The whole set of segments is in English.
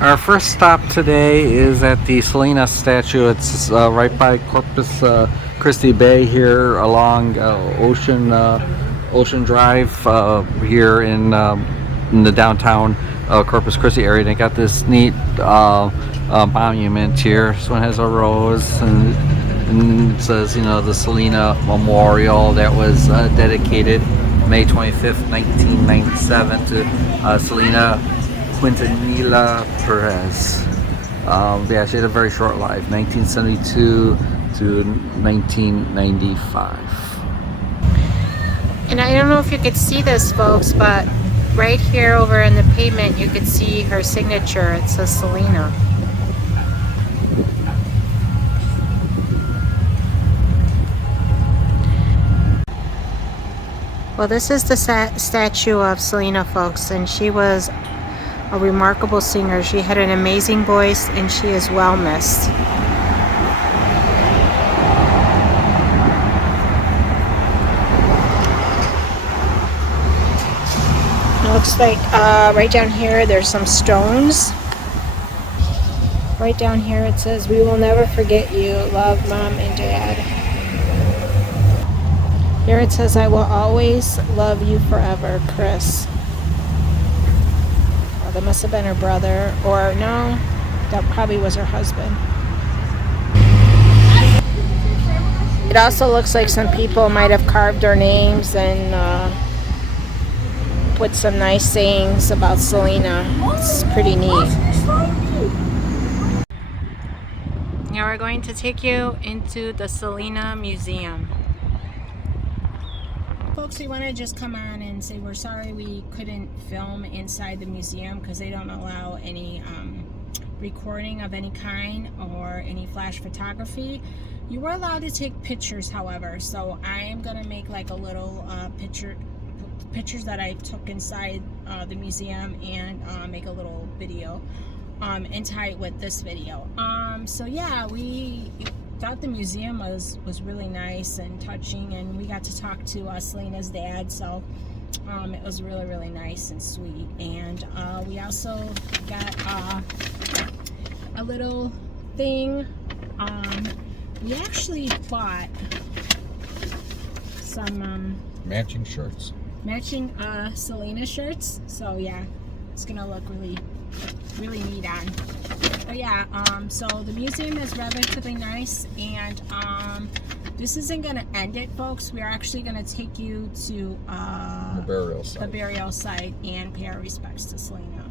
Our first stop today is at the Selena statue. It's right by Corpus Christi Bay here along Ocean Drive here in the downtown Corpus Christi area. They got this neat monument here. This one has a rose and it says, the Selena Memorial that was dedicated May 25th, 1997 to Selena Quintanilla Perez. Yeah, she had a very short life, 1972 to 1995. And I don't know if you could see this, folks, but right here over in the pavement, you could see her signature. It says Selena. Well, this is the statue of Selena, folks, and she was a remarkable singer. She had an amazing voice, and she is well missed. It looks like right down here there's some stones. Right down here it says, "We will never forget you. Love, Mom and Dad." Here it says, "I will always love you forever, Chris." Oh, that must have been her brother, or no, that probably was her husband. It also looks like some people might have carved their names and put some nice sayings about Selena. It's pretty neat. Now we're going to take you into the Selena Museum. Folks, we want to just come on and say we're sorry we couldn't film inside the museum because they don't allow any recording of any kind or any flash photography. You were allowed to take pictures, however, so I am going to make like a little pictures that I took inside the museum and make a little video and tie it with this video. So yeah, we thought the museum was really nice and touching, and we got to talk to Selena's dad, so it was really nice and sweet. And we also got a little thing. We actually bought some Matching shirts. Matching Selena shirts, so yeah, it's gonna look really neat on. But yeah, so the museum is relatively nice, and this isn't gonna end it, folks. We're actually gonna take you to the burial site and pay our respects to Selena.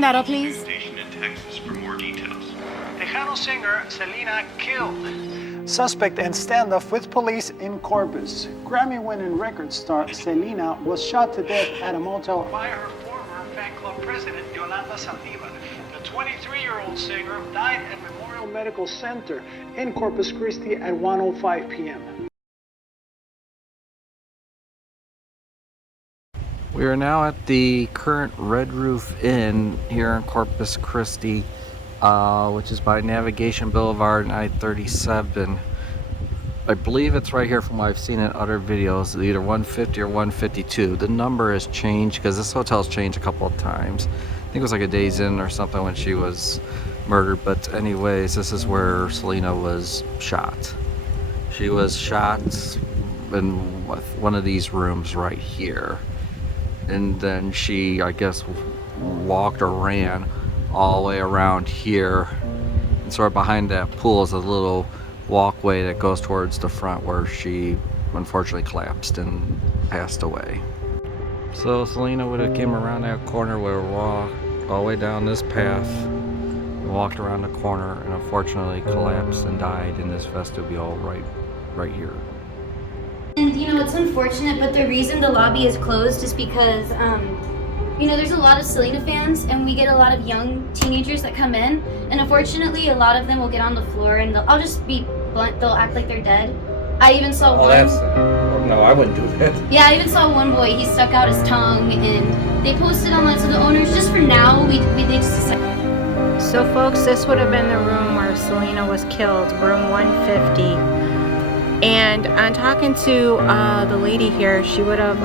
Condado, please. Station in Texas for more details. Tejano singer Selena killed. Suspect and standoff with police in Corpus. Grammy-winning record star Selena was shot to death at a motel by her former fan club president Yolanda Saldivar. The 23-year-old singer died at Memorial Medical Center in Corpus Christi at 1:05 p.m. We are now at the current Red Roof Inn here in Corpus Christi, which is by Navigation Boulevard and I-37. I believe it's right here from what I've seen in other videos, either 150 or 152. The number has changed because this hotel's changed a couple of times. I think it was like a Days Inn or something when she was murdered, but anyways, this is where Selena was shot. She was shot in one of these rooms right here. And then she, I guess, walked or ran all the way around here. And sort of behind that pool is a little walkway that goes towards the front where she unfortunately collapsed and passed away. So Selena would have came around that corner, would have walked all the way down this path, walked around the corner, and unfortunately collapsed and died in this vestibule right here. And you know, it's unfortunate, but the reason the lobby is closed is because, you know, there's a lot of Selena fans, and we get a lot of young teenagers that come in, and unfortunately, a lot of them will get on the floor, and I'll just be blunt, they'll act like they're dead. I even saw one. No, I wouldn't do that. Yeah, I even saw one boy. He stuck out his tongue, and they posted online. So the owners, just for now, they just decided. So folks, this would have been the room where Selena was killed, room 150. And on talking to the lady here, she would have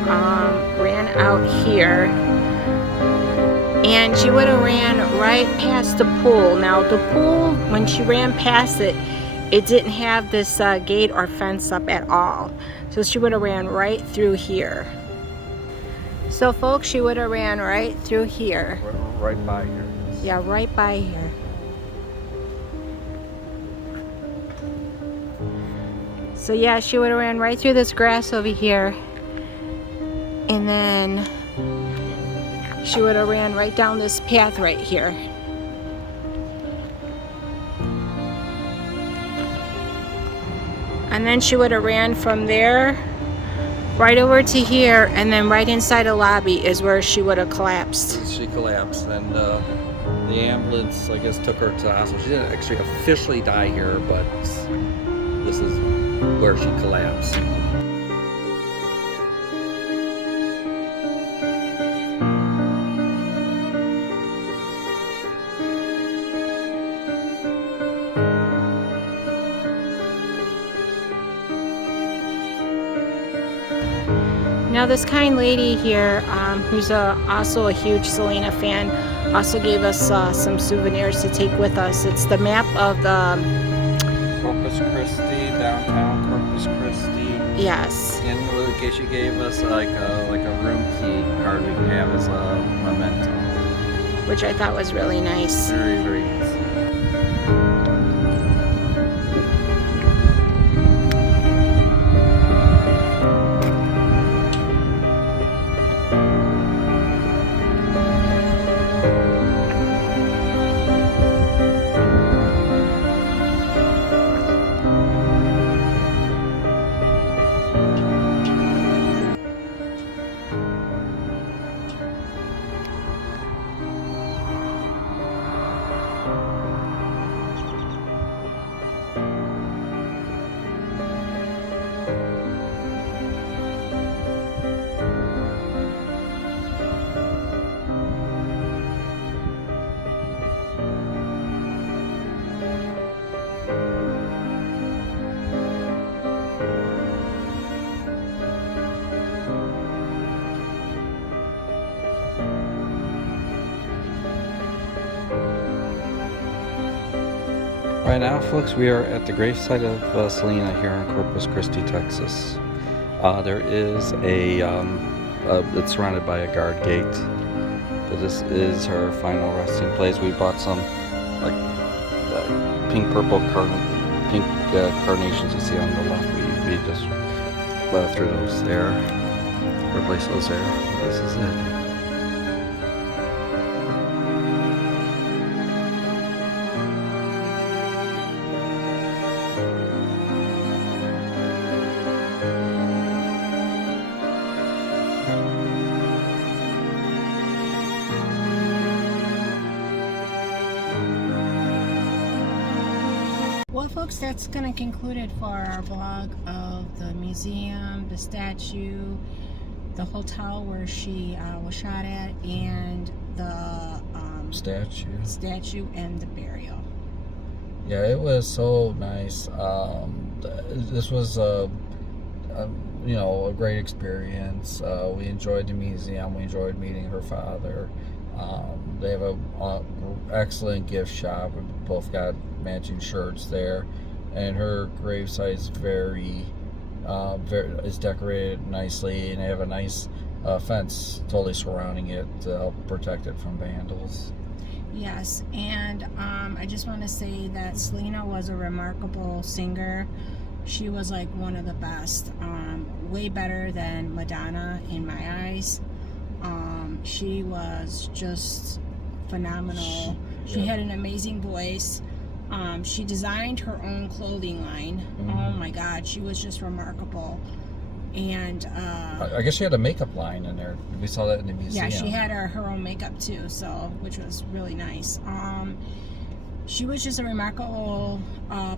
ran out here, and she would have ran right past the pool. Now the pool, when she ran past it, it didn't have this gate or fence up at all. So she would have ran right through here. So folks, she would have ran right through here. Right by here. Yeah, right by here. So yeah, she would have ran right through this grass over here, and then she would have ran right down this path right here. And then she would have ran from there right over to here, and then right inside the lobby is where she would have collapsed. She collapsed, and the ambulance, I guess, took her to the hospital. She didn't actually officially die here, but this is where she collapsed. Now this kind lady here, who's also a huge Selena fan, also gave us some souvenirs to take with us. It's the map of the Corpus Christi, downtown Corpus Christi. Yes. In case she gave us like a room key card we can have as a memento. Which I thought was really nice. Very, very nice. Right now, folks, we are at the gravesite of Selena here in Corpus Christi, Texas. There is it's surrounded by a guard gate, but this is her final resting place. We bought some like pink carnations you see on the left. We just threw those there, replaced those there. This is it. Well, folks, that's going to conclude it for our vlog of the museum, the statue, the hotel where she was shot at, and the statue and the burial. Yeah, it was so nice. This was a great experience. We enjoyed the museum. We enjoyed meeting her father. They have a excellent gift shop. We both got matching shirts there, and her gravesite is very is decorated nicely, and they have a nice fence totally surrounding it to help protect it from vandals. Yes, and I just want to say that Selena was a remarkable singer. She was like one of the best, way better than Madonna in my eyes. She was just phenomenal. She had an amazing voice. She designed her own clothing line. Oh my God, she was just remarkable. And I guess she had a makeup line in there. We saw that in the museum. yeah, she had her own makeup too, so which was really nice. She was just a remarkable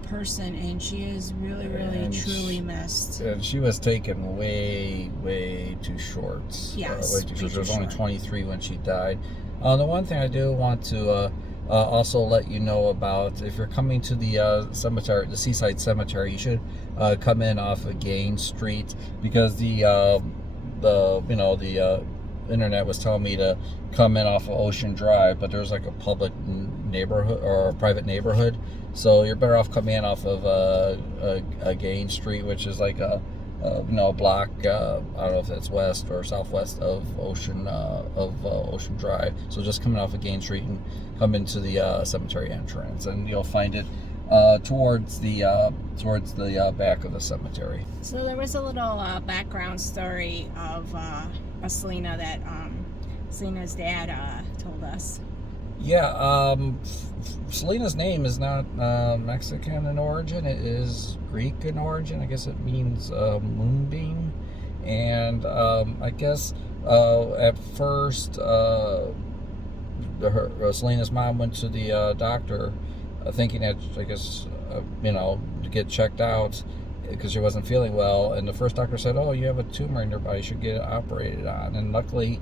person, and she is really, truly missed. And she was taken way too short. Yes, way too short. She was only 23 when she died. The one thing I do want to also let you know about, if you're coming to the cemetery, the Seaside Cemetery, you should come in off of Gaines Street, because the internet was telling me to come in off of Ocean Drive, but there's like a public neighborhood or a private neighborhood, so you're better off coming in off of a Gaines Street, which is like a block. I don't know if it's west or southwest of Ocean Drive. So just coming off of Gaines Street and come into the cemetery entrance, and you'll find it towards the back of the cemetery. So there was a little background story of Selena that Selena's dad told us. Yeah, Selena's name is not Mexican in origin. It is Greek in origin. I guess it means moonbeam. And I guess at first Selena's mom went to the doctor thinking that, I guess, to get checked out because she wasn't feeling well. And the first doctor said, "Oh, you have a tumor in your body. You should get it operated on." And luckily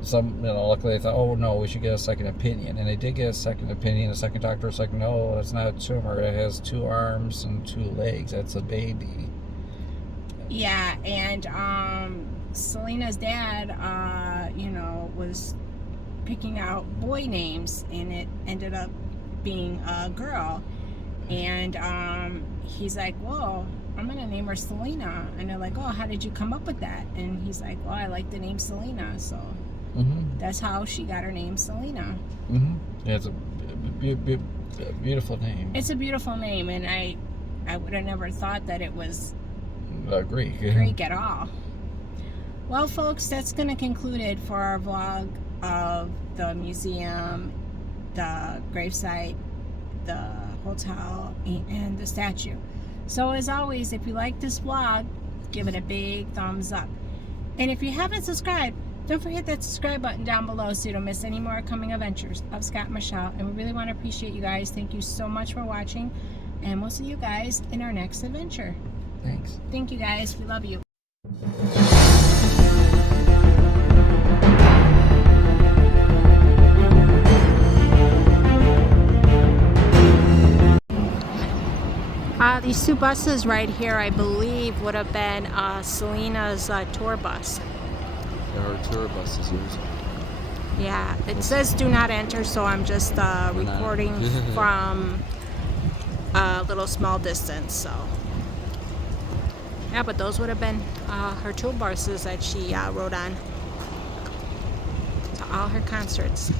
they thought, "Oh no, we should get a second opinion," and they did get a second opinion. The second doctor was like, "No, that's not a tumor. It has 2 arms and 2 legs. That's a baby." Yeah, and Selena's dad, was picking out boy names, and it ended up being a girl. And he's like, "Well, I'm gonna name her Selena." And they're like, "Oh, how did you come up with that?" And he's like, "Well, I like the name Selena, so." That's how she got her name, Selena. Yeah, it's a beautiful name. It's a beautiful name, and I would have never thought that it was Greek. Greek at all. Well, folks, that's going to conclude it for our vlog of the museum, the gravesite, the hotel, and the statue. So as always, if you like this vlog, give it a big thumbs up. And if you haven't subscribed, don't forget that subscribe button down below so you don't miss any more coming adventures of Scott and Michelle. And we really want to appreciate you guys. Thank you so much for watching. And we'll see you guys in our next adventure. Thanks. Thank you guys. We love you. These 2 buses right here, I believe, would have been Selena's tour bus. There are tour buses here. Yeah, it says do not enter, so I'm just recording from a little small distance. So yeah, but those would have been her tour buses that she rode on to all her concerts.